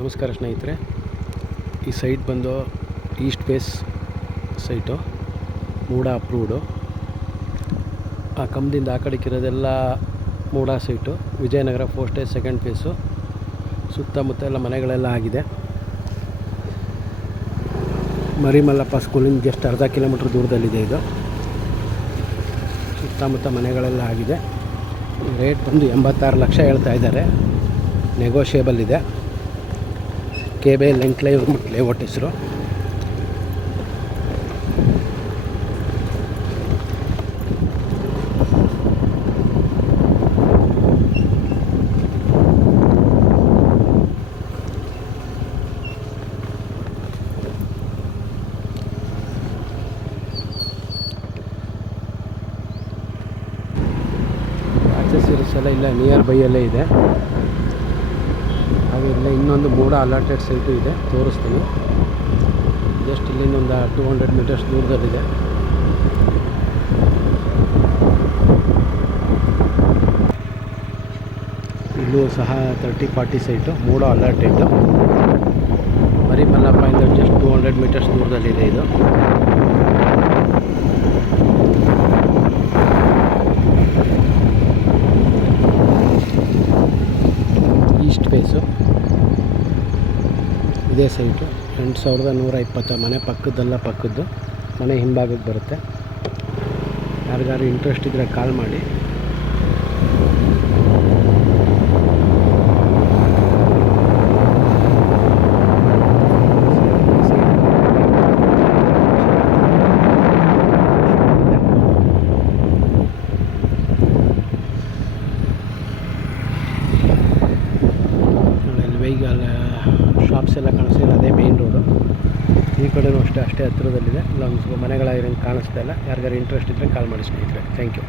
ನಮಸ್ಕಾರ ಸ್ನೇಹಿತರೆ, ಈ ಸೈಟ್ ಬಂದು east phase site, MUDA approved. ಆ ಕಂಬದಿಂದ ಆ ಕಡೆಗಿರೋದೆಲ್ಲ MUDA site, Vijayanagar first second phase. ಸುತ್ತಮುತ್ತ ಎಲ್ಲ ಮನೆಗಳೆಲ್ಲ ಆಗಿದೆ. ಮರಿಮಲ್ಲಪ್ಪ ಸ್ಕೂಲಿಂದ ಜಸ್ಟ್ ಅರ್ಧ ಕಿಲೋಮೀಟ್ರ್ ದೂರದಲ್ಲಿದೆ ಇದು. ಸುತ್ತಮುತ್ತ ಮನೆಗಳೆಲ್ಲ ಆಗಿದೆ. ರೇಟ್ ಬಂದು 86 ಲಕ್ಷ ಹೇಳ್ತಾ ಇದ್ದಾರೆ, ನೆಗೋಷಿಯೇಬಲ್ ಇದೆ. KB ಲೆಂಟ್ ಲೇಔಟ್ ಹೆಸರು. ಆಕ್ಸೆಸರೀಸ್ ಎಲ್ಲ ಇಲ್ಲ, ನಿಯರ್ ಬೈಯಲ್ಲೇ ಇದೆ. ಹಾಗೆ ಇಲ್ಲ ಇನ್ನೊಂದು ಮೂಡ ಅಲಾಟೆಡ್ ಸೈಟು ಇದೆ, ತೋರಿಸ್ತೀನಿ. ಜಸ್ಟ್ ಇಲ್ಲಿಂದ ಒಂದು 200 ಮೀಟರ್ಸ್ ದೂರದಲ್ಲಿದೆ. ಇಲ್ಲೂ ಸಹ 30-40 ಸೈಟು, ಮೂಡ ಅಲಾಟೆಡ್. ಮರಿಮಲ್ಲಪ್ಪ ಇಂದ ಜಸ್ಟ್ 200 ಮೀಟರ್ಸ್ ದೂರದಲ್ಲಿದೆ ಇದು. ಈಸ್ಟ್ ಫೇಸು ಇದೇ ಸೈಟು. 8120 ಮನೆ ಪಕ್ಕದ್ದು ಮನೆ ಹಿಂಭಾಗಕ್ಕೆ ಬರುತ್ತೆ. ಯಾರಿಗಾರು ಇಂಟ್ರೆಸ್ಟ್ ಇದ್ದರೆ ಕಾಲ್ ಮಾಡಿ. ಈಗ ಅಲ್ಲಿ ಶಾಪ್ಸ್ ಎಲ್ಲ ಕಾಣಿಸ್ತಿಲ್ಲ, ಅದೇ ಮೇನ್ ರೋಡು. ಈ ಕಡೆನೂ ಅಷ್ಟೇ ಹತ್ತಿರದಲ್ಲಿದೆ. ಇಲ್ಲ ಒಂದು ಸ್ವಲ್ಪ ಮನೆಗಳಾಗಿರೋಂಗೆ ಕಾಣಿಸ್ತಾ ಇಲ್ಲ. ಯಾರಿಗಾರು ಇಂಟ್ರೆಸ್ಟ್ ಇದ್ದರೆ ಕಾಲ್ ಮಾಡಿ ಸ್ನೇಹಿತರೆ. Thank you.